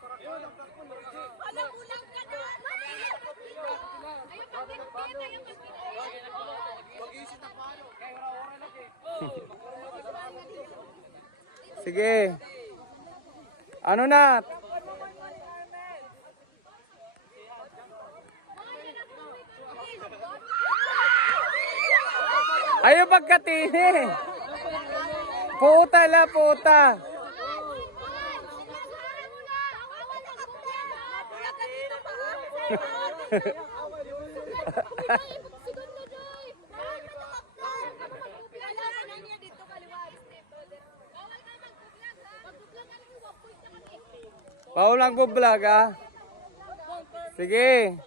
Kulang ka na. Sige. Ano na? Ayaw pagkatini. Puta la, puta. Bawal ang vlog ah. Sige.